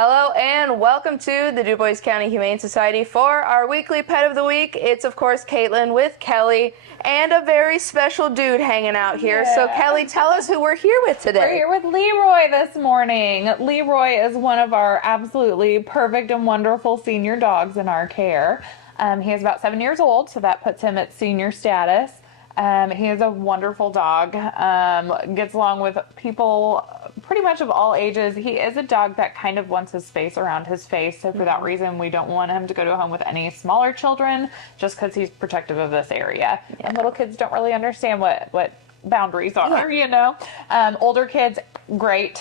Hello and welcome to the Dubois County Humane Society for our weekly pet of the week. It's of course Kaitlyn with Kelly and a very special dude hanging out here. Yeah. So Kelly, tell us who we're here with today. We're here with Leroy this morning. Leroy is one of our absolutely perfect and wonderful senior dogs in our care. He is about 7 years old, so that puts him at senior status. He is a wonderful dog, gets along with people pretty much of all ages. He is a dog that kind of wants his space around his face, so for that reason we don't want him to go to a home with any smaller children, just because he's protective of this area. And little kids don't really understand what boundaries are, you know. Older kids, great.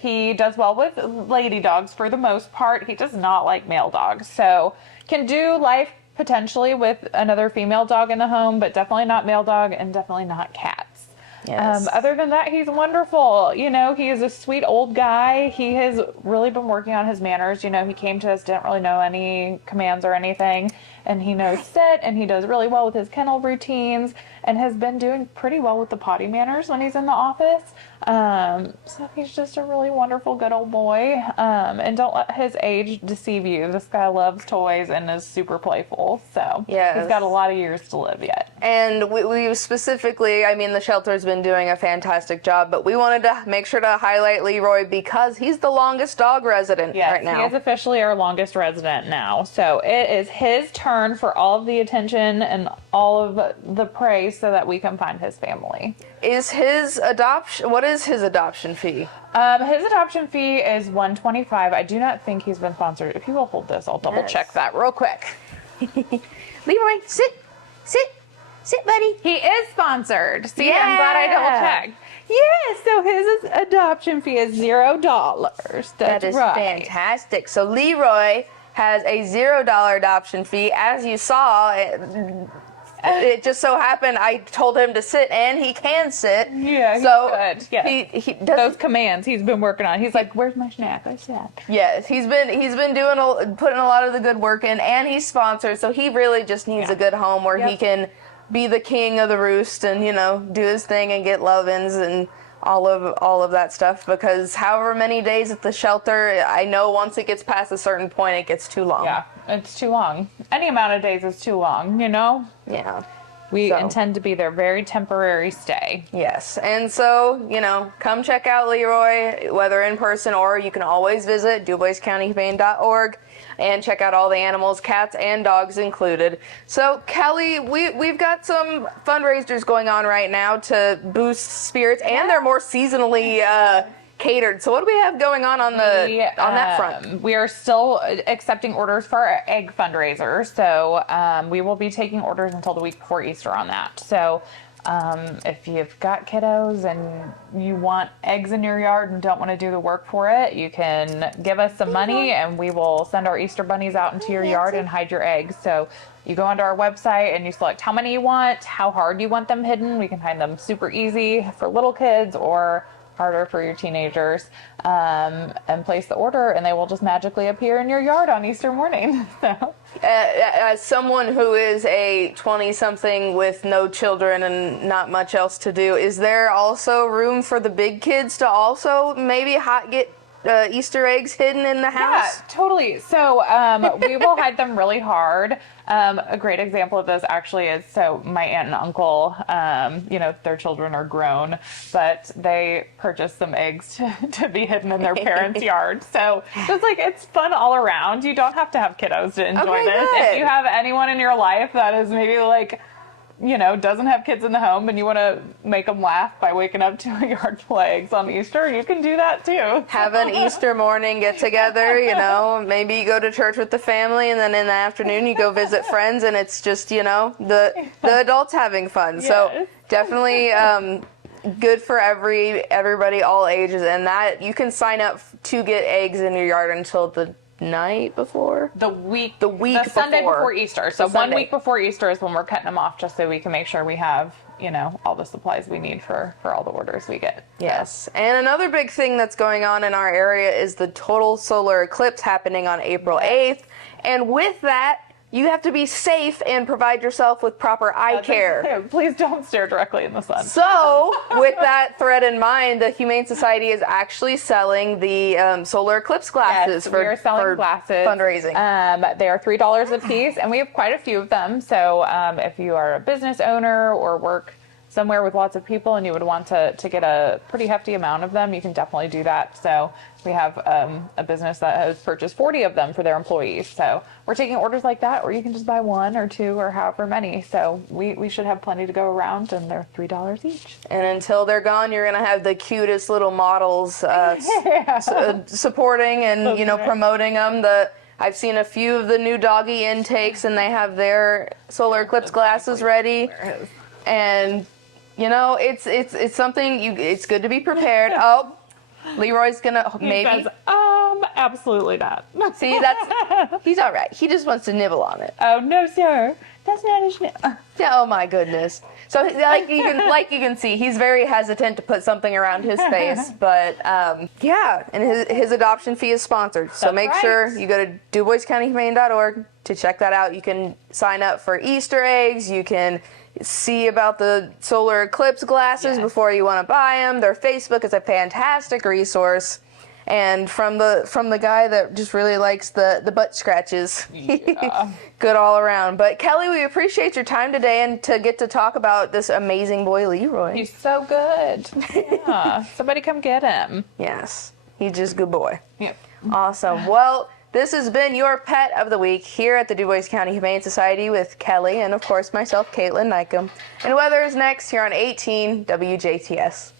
He does well with lady dogs for the most part. He does not like male dogs, so can do life potentially with another female dog in the home, but definitely not male dog and definitely not cats. Yes. Other than that, he's wonderful. You know, he is a sweet old guy. He has really been working on his manners. You know, he came to us, didn't really know any commands or anything, and he knows sit, and he does really well with his kennel routines, and has been doing pretty well with the potty manners when he's in the office. So he's just a really wonderful, good old boy. And don't let his age deceive you. This guy loves toys and is super playful. So he's got a lot of years to live yet. And we specifically, I mean, the shelter's been doing a fantastic job, but we wanted to make sure to highlight Leroy because he's the longest dog resident right now. He is officially our longest resident now. So it is his turn for all of the attention and all of the praise so that we can find his family. What is his adoption fee? His adoption fee is $125. I do not think he's been sponsored. If you will hold this, I'll double check that real quick. Leroy, sit, buddy. He is sponsored. See, I'm glad I double checked. Yeah, so his adoption fee is $0. That is right. Fantastic. So Leroy has a $0 adoption fee. As you saw, it just so happened I told him to sit, and he can sit. Yeah, so good. Yeah. He does those commands he's been working on. He's like, "Where's my snack?" I said. Yes, he's been putting a lot of the good work in, and he's sponsored, so he really just needs a good home where he can be the king of the roost and, you know, do his thing and get love-ins and all of that stuff, because however many days at the shelter, I know once it gets past a certain point, it gets too long. Yeah, it's too long. Any amount of days is too long, you know? Yeah. We intend to be their very temporary stay. Yes. And so, you know, come check out Leroy, whether in person or you can always visit DuboisCountyHumane.org and check out all the animals, cats and dogs included. So, Kelly, we've got some fundraisers going on right now to boost spirits, and they're more seasonally catered. So what do we have going on that front? We are still accepting orders for our egg fundraiser. So we will be taking orders until the week before Easter on that. So if you've got kiddos and you want eggs in your yard and don't want to do the work for it, you can give us some money and we will send our Easter bunnies out into your yard and hide your eggs. So you go onto our website and you select how many you want, how hard you want them hidden. We can hide them super easy for little kids or harder for your teenagers, and place the order, and they will just magically appear in your yard on Easter morning. So, as someone who is a 20-something with no children and not much else to do, is there also room for the big kids to also maybe get Easter eggs hidden in the house? Yeah, totally. So we will hide them really hard. A great example of this actually is, so my aunt and uncle, you know, their children are grown, but they purchased some eggs to be hidden in their parents' yard. So just like, it's fun all around. You don't have to have kiddos to enjoy this. Good. If you have anyone in your life that is maybe like, you know, doesn't have kids in the home and you want to make them laugh by waking up to a yard full of eggs on Easter, you can do that too. Have an Easter morning get together, you know, maybe you go to church with the family and then in the afternoon you go visit friends and it's just, you know, the adults having fun. Yes. So definitely good for everybody, all ages, and that you can sign up to get eggs in your yard until the night before? The Sunday before Easter. So 1 week before Easter is when we're cutting them off, just so we can make sure we have, you know, all the supplies we need for all the orders we get. Yes. And another big thing that's going on in our area is the total solar eclipse happening on April 8th. And with that, you have to be safe and provide yourself with proper eye care. Please don't stare directly in the sun. So, with that thread in mind, the Humane Society is actually selling the solar eclipse glasses we are selling glasses. Fundraising. They are $3 a piece, and we have quite a few of them. So, if you are a business owner or work somewhere with lots of people and you would want to get a pretty hefty amount of them, you can definitely do that. So we have a business that has purchased 40 of them for their employees. So we're taking orders like that, or you can just buy 1 or 2 or however many. So we should have plenty to go around, and they're $3 each. And until they're gone, you're going to have the cutest little models supporting and, promoting them. I've seen a few of the new doggy intakes, and they have their solar eclipse glasses ready. And it's something it's good to be prepared. Oh, Leroy's gonna maybe. Says, absolutely not. See, he's all right. He just wants to nibble on it. Oh no, sir, that's not his nibble. Oh my goodness. So like you can see, he's very hesitant to put something around his face. But and his adoption fee is sponsored. So That's make right. sure you go to DuboisCountyHumane.org to check that out. You can sign up for Easter eggs. You can see about the solar eclipse glasses before you want to buy them. Their Facebook is a fantastic resource. And from the guy that just really likes the butt scratches, good all around. But Kelly, we appreciate your time today and to get to talk about this amazing boy, Leroy. He's so good. Yeah, somebody come get him. Yes, he's just a good boy. Yep. Awesome. Well, this has been your Pet of the Week here at the Dubois County Humane Society with Kelly and, of course, myself, Kaitlyn Neukam. And weather is next here on 18 WJTS.